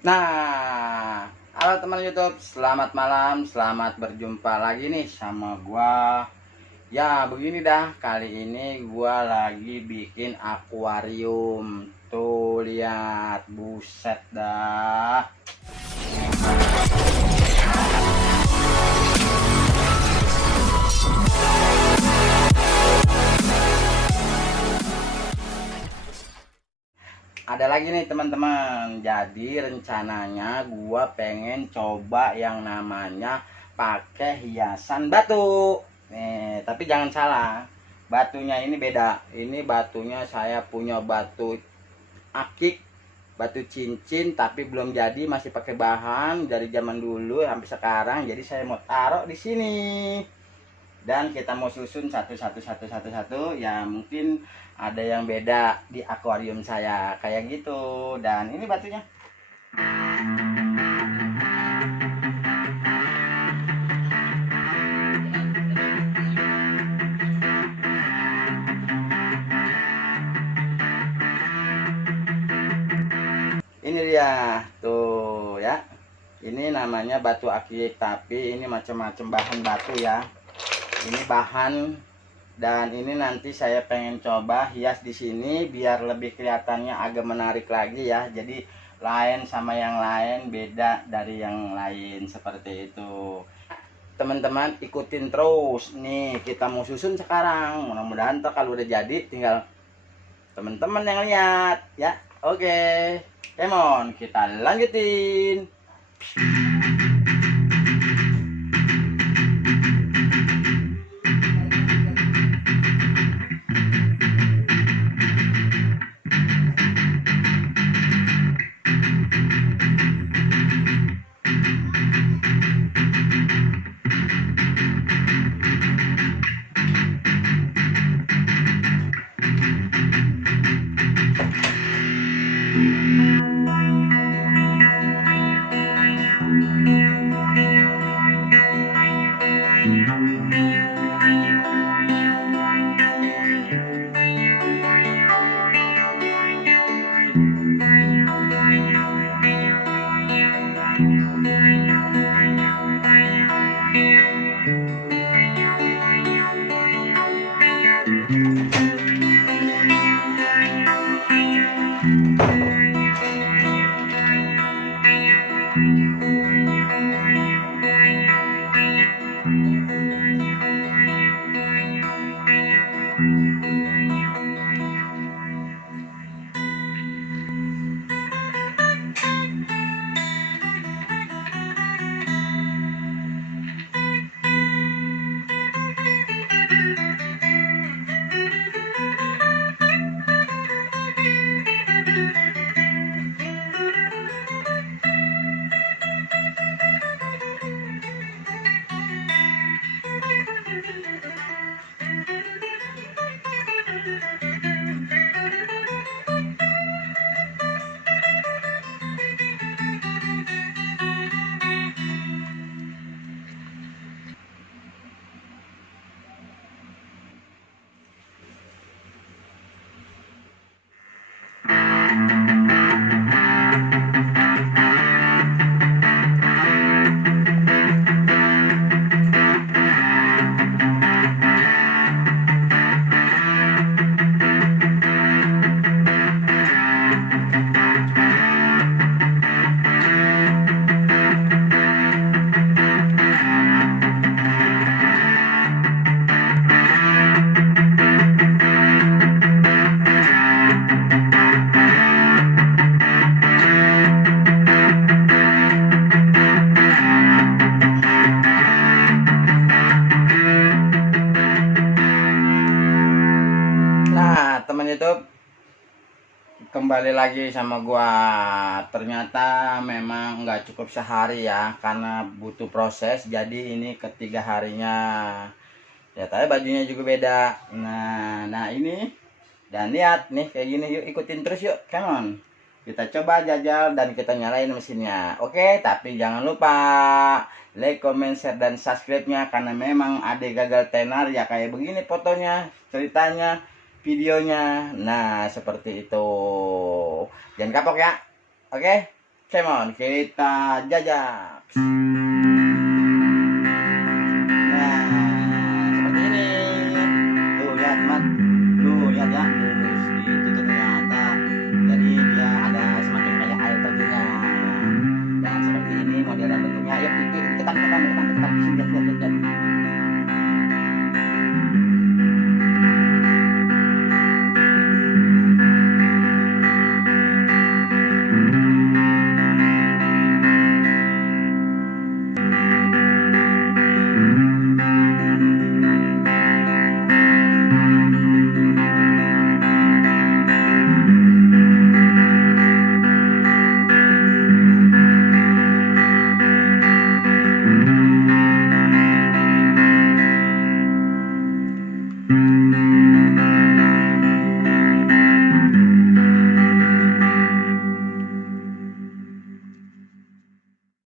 Nah, halo teman YouTube, selamat malam, selamat berjumpa lagi nih sama gua. Ya, begini dah, kali ini gua lagi bikin akuarium. Tuh lihat, buset dah. Ada lagi nih teman-teman. Jadi rencananya gua pengen coba yang namanya pakai hiasan batu. Nih, tapi jangan salah. Batunya ini beda. Ini batunya saya punya batu akik, batu cincin, tapi belum jadi, masih pakai bahan dari zaman dulu sampai sekarang. Jadi saya mau taruh di sini. Dan kita mau susun satu ya, mungkin ada yang beda di akuarium saya kayak gitu. Dan ini batunya, ini dia tuh ya. Ini namanya batu akik, tapi ini macam-macam bahan batu ya. Ini bahan, dan ini nanti saya pengen coba hias di sini biar lebih kelihatannya agak menarik lagi ya. Jadi lain sama yang lain, beda dari yang lain seperti itu. Teman-teman ikutin terus nih, kita mau susun sekarang. Mudah-mudahan tuh kalau udah jadi tinggal teman-teman yang lihat ya. Oke, come on, kita lanjutin. Nah, teman YouTube, kembali lagi sama gua. Ternyata memang nggak cukup sehari ya, karena butuh proses. Jadi ini ketiga harinya ya, tapi bajunya juga beda. Nah ini, dan lihat nih kayak gini. Yuk ikutin terus yuk, come on, kita coba jajal dan kita nyalain mesinnya. Oke, tapi jangan lupa like, comment, share, dan subscribe-nya, karena memang ada gagal tenar ya, kayak begini fotonya, ceritanya, videonya. Nah seperti itu, jangan kapok ya. Oke, Come on, kita jajak. Nah, seperti ini. Tuh lihat teman, tuh lihat ya, itu ternyata. Jadi dia ada semacam kayak air terjunnya. Dan seperti ini model dan bentuknya. Yuk, tekan, tekan, tekan, tekan, tekan. Lihat, lihat, lihat.